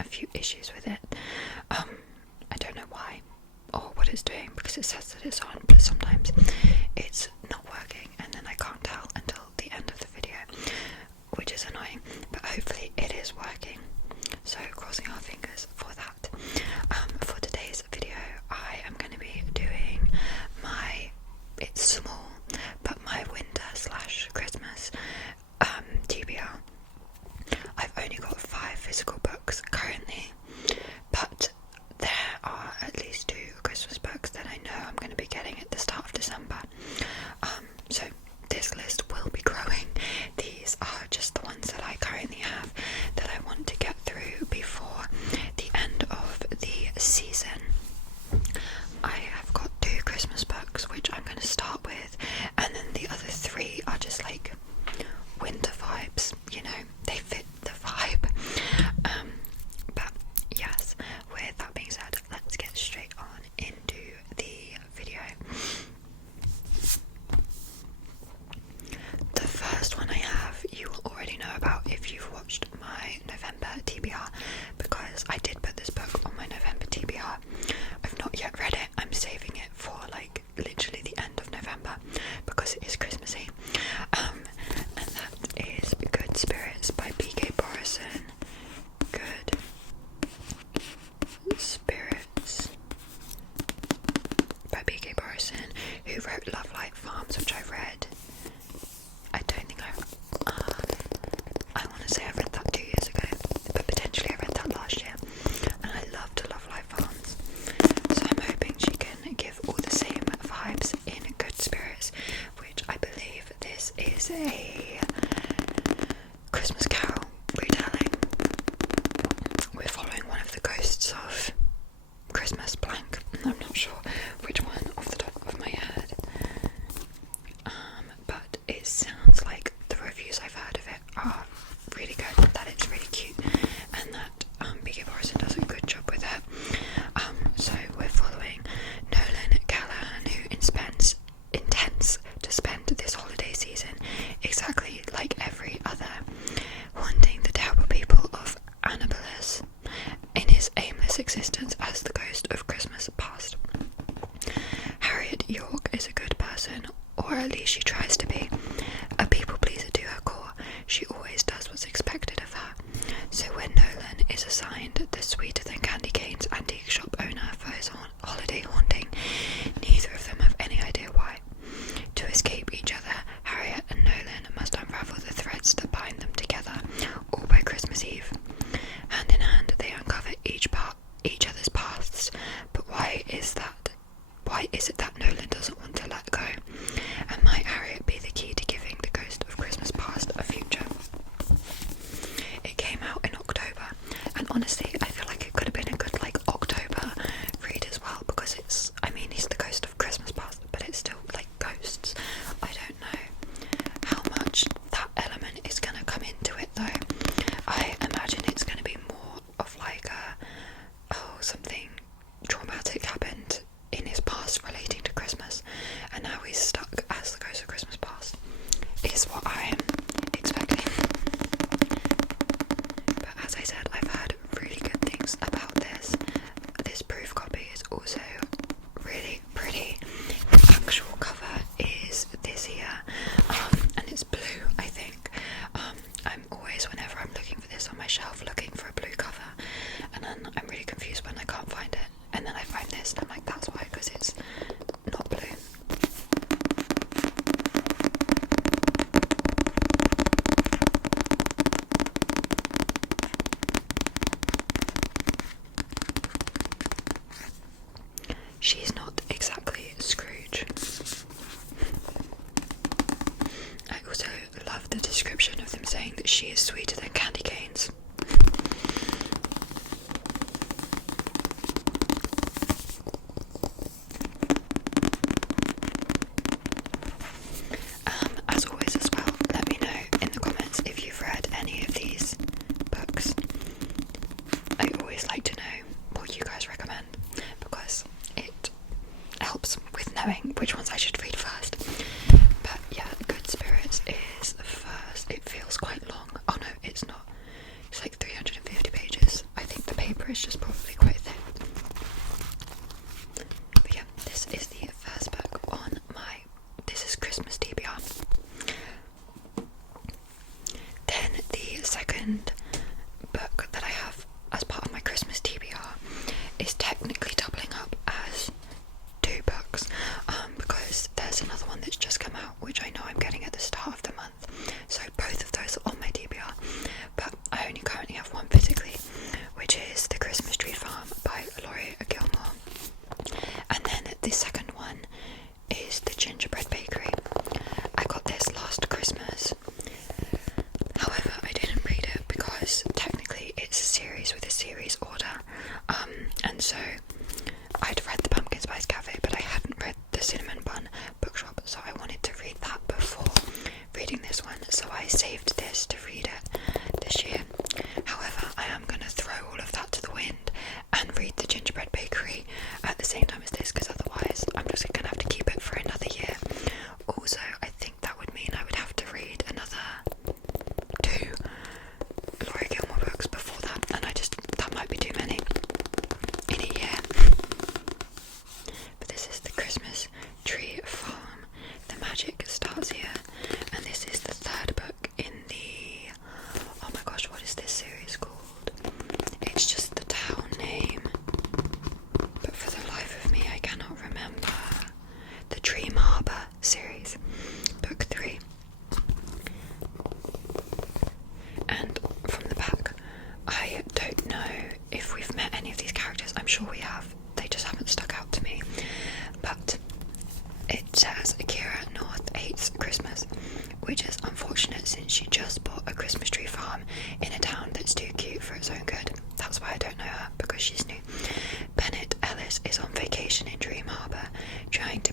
a few issues with it. I don't know why or what it's doing, because it says that it's on, but sometimes it's not working and then I can't tell until the end of the video, which is annoying, but hopefully it is working, so crossing our fingers for that. For today's video I am going to be doing it's small, but my winter / Christmas TBR. I've only got 5 physical books currently, but there are at least 2 Christmas books that I know I'm going to be getting at the start of December. So this list will be growing. These are just the ones that I currently have that I want to get through before the end of the season. I have got 2 Christmas books which I'm going to start with, and then the other 3 are just like winter vibes, you know, they fit the vibe. But yes, with that being said, let's get straight on into the video. The first one I have you will already know about if you've watched my November TBR, because I did put this book on my November TBR. I've not yet read it. I'm saving it for like literally the end of November because it is Christmassy. And that is Good Spirits by B.K. Borison. Good Spirits by B.K. Borison, who wrote Love Light Farms, which I read. I don't think I want to say I read that 2 years ago, but potentially I read that last year, and I loved Love Light Farms, so I'm hoping she can give all the same vibes in Good Spirits, which I believe this is a Christmas Carol retelling. We're following one of the ghosts of Christmas blank. I'm not sure which one off the top of my head. But it sounds like the reviews I've heard of it are really good, that it's really cute, and that B.K. Borison does a good job with it. So we're following Nolan Callahan, who intends to spend this holiday season exactly like every other, haunting the terrible people of Annapolis in his aimless existence as the ghost of Christmas past. Harriet York is a good person, or at least she tries to be, a people pleaser to her core. She always does what's expected of her. So when Nolan is assigned the sweeter than candy canes antique shop owner for his holiday haunting, neither of them have any idea why. To escape each other, Harriet and Nolan must unravel the threads that bind them together, all by Christmas Eve. Hand in hand, they uncover each other's pasts. But why is it that Nolan doesn't want to let go? And might Harriet be the key to giving the ghost of Christmas past a future? It came out in October, and honestly I feel like it could have been a good like October read as well, because he's the ghost of Christmas past, but it's still like ghosts. I don't know how much that element is going to come into it though. I imagine it's going to be more of like something traumatic happened in his past relating to Christmas, and now he's stuck as the ghost of Christmas past, is what I am expecting. But as I said, I've heard really good things about this. This proof copy is also really pretty. The actual cover is this here, and it's blue, I think. I'm always, whenever I'm looking for this on my shelf, looking for a blue cover, and then I'm really confused when I can't find it, and then I find this and I'm like, that's why, because it's not blue. She's not exactly Scrooge. I also love the description of them saying that she is sweeter than candy canes. As always as well, let me know in the comments if you've read any of these books. I always like to know what you guys recommend, because it helps with knowing which ones I should read first. But yeah, Good Spirits is the first. It feels quite long. Oh no, it's not. It's like 350 pages. I think the paper is just probably quite thick. But yeah, this is the first book on my, this is Christmas TBR. Then the second book that I have as part of my Christmas TBR is technically doubling up as 2 books, because there's another one that's just come out which I know I'm getting at the start of the month, so both of those are on my TBR, but I only currently have one physically, which is The Christmas Tree Farm by Laurie Gilmore, and then the second one is The Gingerbread Bakery. I got this last Christmas, however I didn't read it because technically it's a series with a series order, and so I'd read The Pumpkin Spice Cafe but I hadn't read The Cinnamon Bun Bookshop, so I wanted to read that before reading this one, so I saved this to read it this year. However, I am going to throw all of that to the wind and read The Gingerbread Bakery at the same time as this, because otherwise I'm just going to have to keep it for another year. Also, I think that would mean I would have to read another 2 Laurie Gilmore books before that, and that might be too many in a year. But this is The Christmas Tree Farm. The magic starts here, and this is the 3rd book in the, oh my gosh, what is this series called? It's just the town name, but for the life of me I cannot remember. The Dream Harbour series, book 3. And from the back, I don't know if we've met any of these characters. I'm sure we have, they just haven't stuck out to me. But it says Akira North hates Christmas, which is unfortunate since she just bought a Christmas tree farm in a town that's too cute for its own good. That's why I don't know her, because she's new. Bennett Ellis is on vacation in Dream Harbour, trying to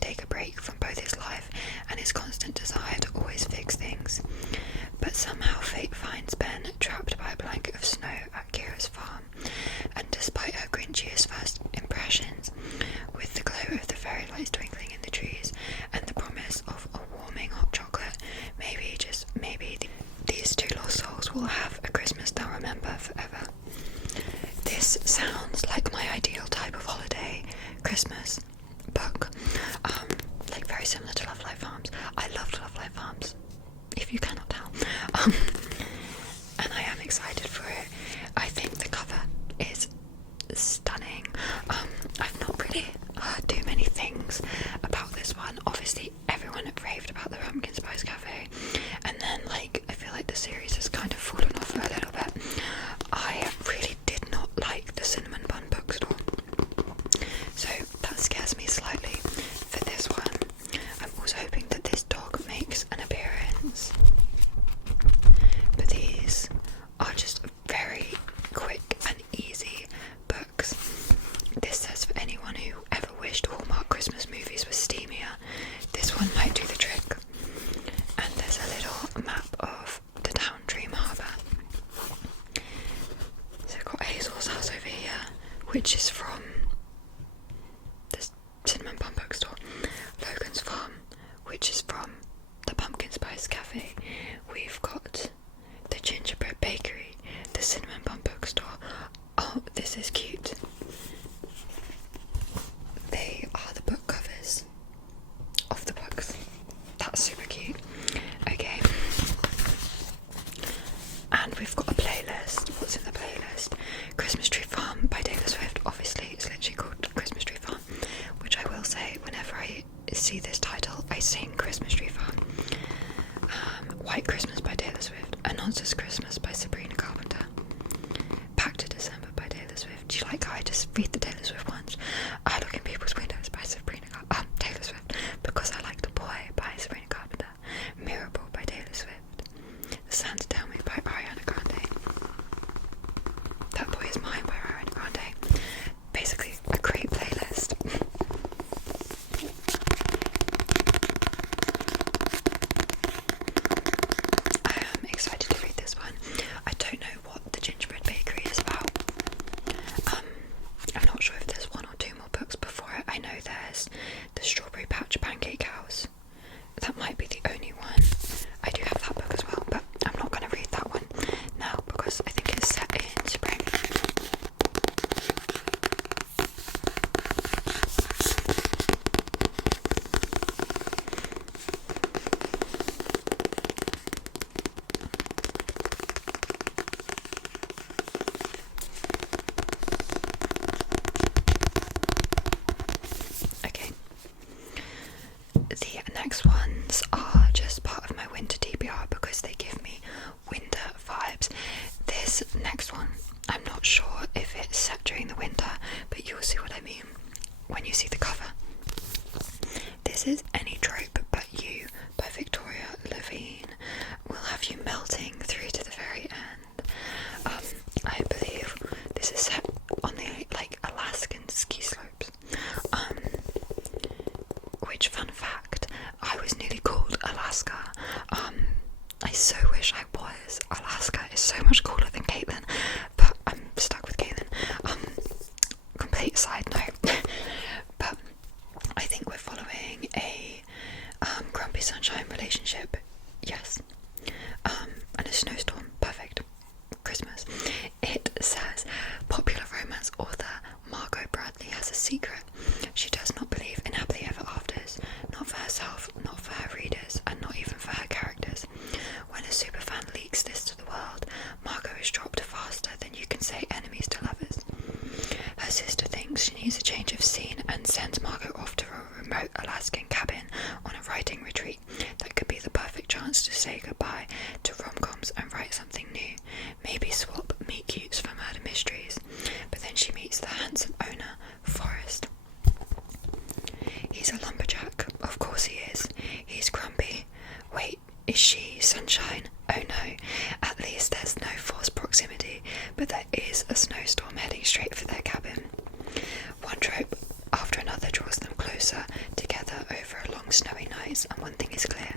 take a break from both his life and his constant desire to always fix things. But somehow fate finds Ben trapped by a blanket of snow at Kira's farm, and despite her grinchiest first impressions, with the glow of the fairy lights twinkling in the trees and the promise of a warming hot chocolate, maybe, just maybe, these 2 lost souls will have a Christmas they'll remember forever. This sounds like my ideal type of holiday Christmas book, like very similar to Love Life Farms. I loved Love Life Farms, if you cannot tell, and I am excited for it. I think the cover is stunning. I've not really heard too many things about this one. Obviously everyone had raved about the Pumpkin Spice Cafe, and then I feel like the series has kind of fallen off a little bit. I really did not like the Cinnamon Bun Bookstore, so that scares me slightly for this one. I'm also hoping that this dog makes an appearance, but these are just very quick and easy books. This says for anyone who ever wished Hallmark Christmas movies were steamier, this one might do the trick. And there's a little map of the town Dream Harbour. So I've got Hazel's house over here, which is from the Cinnamon Bun Bookstore. Logan's farm, which is from the Pumpkin Spice Cafe. We've got the Gingerbread Bakery, the Cinnamon Bun Bookstore. Oh, this is cute. They are the book covers of the books. That's super cute. Okay. And we've got a playlist. What's in the playlist? Christmas Tree Farm by Taylor Swift. Obviously, it's literally called Christmas Tree Farm, which I will say, whenever I see this title, I sing Christmas Tree Farm. White Christmas by Taylor Swift. A Nonsense Christmas by Sabrina Carpenter. Back to December by Taylor Swift. Do you like how I just read the Taylor Swift ones? I Look in People's Windows by Taylor Swift, Because I Like the Boy by Sabrina Carpenter. Mirrorball by Taylor Swift. Santa Tell Me by Ariana Grande. That Boy Is Mine by Ariana Grande. Basically, a great playlist. I am excited to read this one. I don't know what the Gingerbread Bakery is about. I'm not sure if there's 1 or 2 more books before it. I know there's the Strawberry Patch Pancake House. That might be the only one. I do have that book as well, but I'm not going to read that one now because I think it's set in spring. popular romance author Margot Bradley has a secret. She does not believe in happily ever afters, not for herself, not for her readers, and not even for her characters. When a superfan leaks this to the world, Margot is dropped faster than you can say enemies to lovers. Her sister thinks she needs a change of scene and sends Margot off to a remote Alaskan cabin on a writing retreat that could be the perfect chance to say goodbye to rom-coms and write something new. Maybe swap meet cutes for murder mysteries. But then she meets the handsome owner, Forrest. He's a lumberjack. Of course he is. He's grumpy. Wait, is she sunshine? Oh no. At least there's no forced proximity, but there is a snowstorm heading straight for their cabin. One trope after another draws them closer together over a long snowy night, and one thing is clear.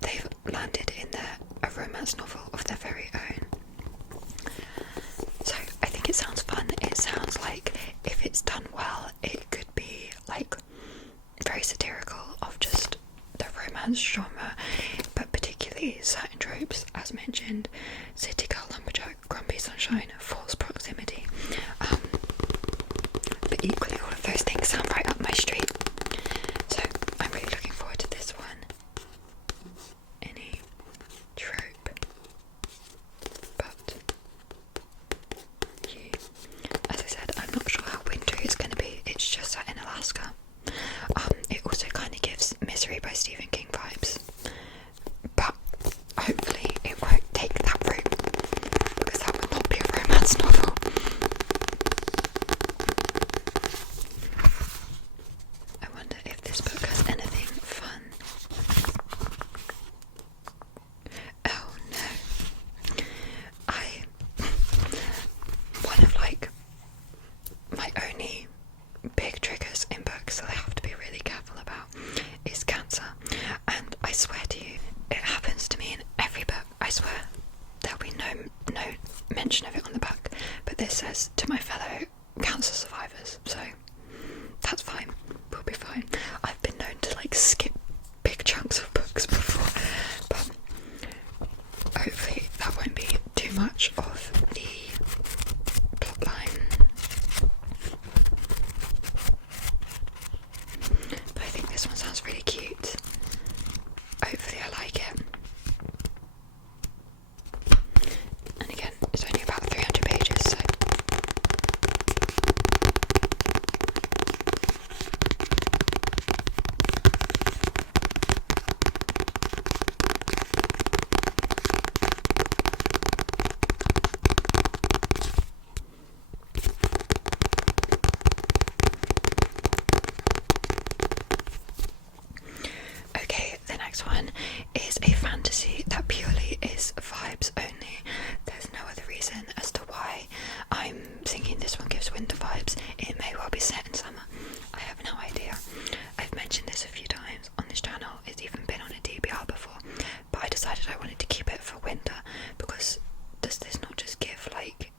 They've landed in a romance novel of their very own. So I think it sounds fun. It sounds like if it's done well, it could be like very satirical of just the romance genre, but particularly certain tropes, as mentioned: city girl, lumberjack, grumpy sunshine, false proximity. But equally, all of those things sound right up my street. So I'm really looking forward to this one. Any trope, but as I said, I'm not sure how wintry it's going to be. It's just set in Alaska. It also kind of gives Misery by Stephen King vibes, but hopefully it won't take that route, because that would not be a romance novel. I wonder if this book has anything fun. Oh no. One of like my only big triggers in books that I have to be really careful about is cancer, and I swear to you, it happens to me in every book. I swear there'll be no mention of it on the back, but this says to my fellow cancer survivors, so that's fine. We'll be fine. I've been known to like skip big chunks of books before, but hopefully that won't be too much of the plotline. But I think this one sounds really cute. Hopefully I like it. And again, it's only about 300 pages, so okay, the next one is a fantasy that purely is vibes only. There's no other reason as to why I'm thinking this one gives winter vibes. It may well be set in summer. I have no idea. I've mentioned this a few times on this channel. It's even been on a TBR before, but I decided I wanted to keep it for winter, because does this not just give like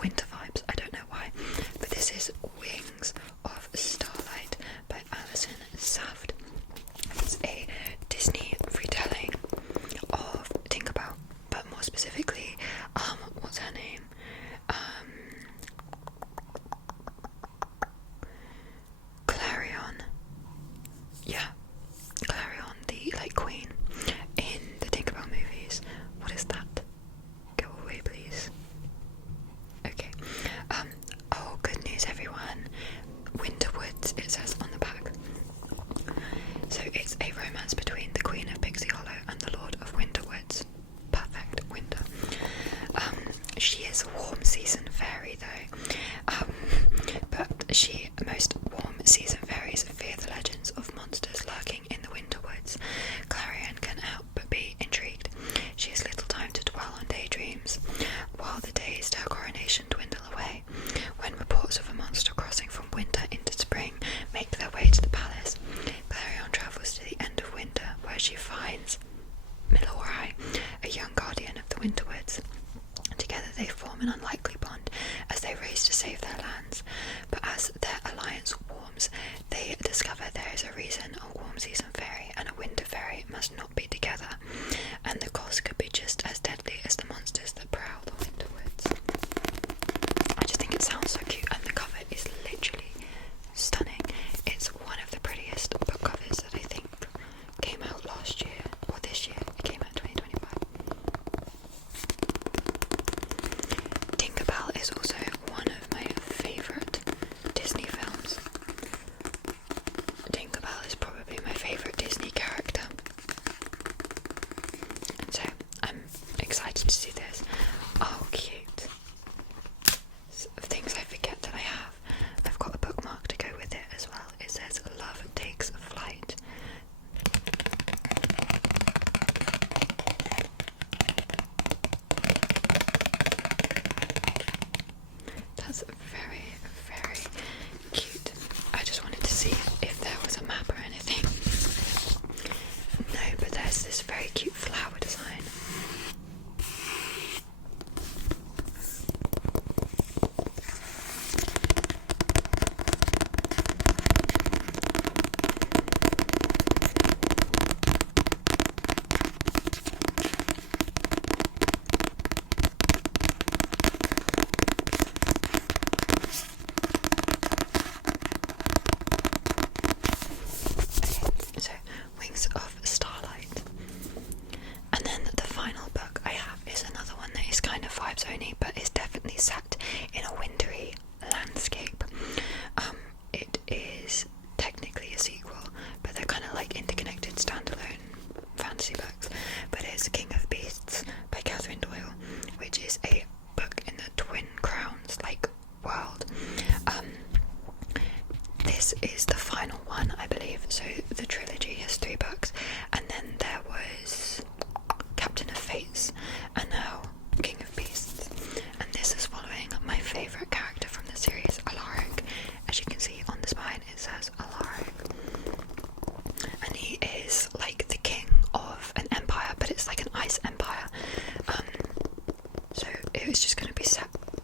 winter vibes? I don't know why, but this is Wings of Starlight by Alison Saft. It's a Disney retelling of Tinkerbell, but more specifically, what's her name? Clarion. Yeah, Clarion, the like queen in the Tinkerbell movies. What is that? Go away, please. Okay. Oh, good news, everyone. Winterwoods, it says on the back. So it's a romance between the Queen of Pixie Hollow and the Lord of Winterwoods. Perfect, winter. She is a warm season fairy though, but most warm season fairies fear the legends of monsters lurking in the winter woods. Clarion can help but be intrigued. She has little time to dwell on daydreams, while the days to her coronation dwindle away. When reports of a monster crossing from winter into spring make their way to the palace, Clarion travels to the end of winter, where she finds Milori, a young guardian of the Winterwoods. Together they form an unlikely bond as they race to save their lands, but as their alliance warms, they discover there is a reason a warm season fairy and a winter fairy must not be together, and the cost could be just as deadly as the monsters that prowl the Winterwoods.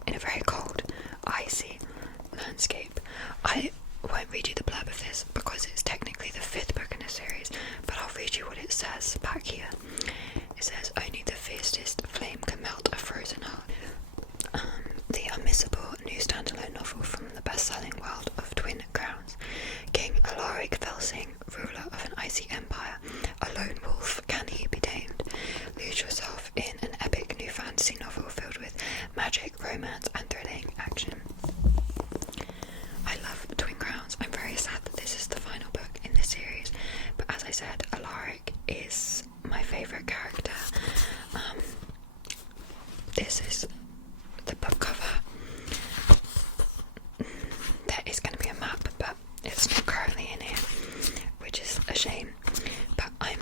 in a very cold, icy landscape. I won't read you the blurb of this because it's technically the 5th book in a series, but I'll read you what it says back here. It says, only the fiercest flame can melt a frozen heart. The unmissable new standalone novel from the best-selling world of Twin Crowns. King Alaric Felsing, ruler of an icy empire, a lone wolf, can he be tamed? Lose yourself in an epic new fantasy novel filled with magic, romance, and thrilling action. I love Twin Crowns. I'm very sad that this is the final book in this series, but as I said, Alaric is my favourite character. This is the book cover. There is going to be a map, but it's not currently in here, which is a shame. But I'm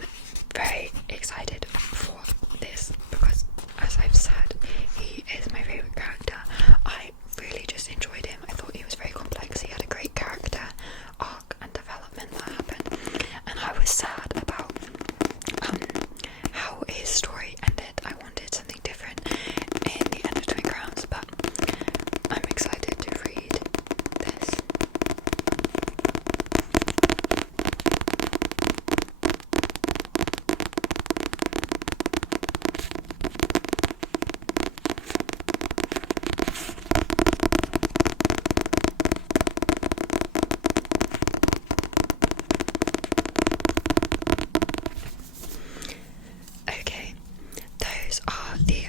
very excited for this because, as I've said, he is my favourite character. I really just enjoyed him. I thought he was very complex. He had a great character arc and development that happened, and I was sad about how his story ended. I wanted something different in the end of Twin Crowns, but I'm excited to read this. Okay, those are the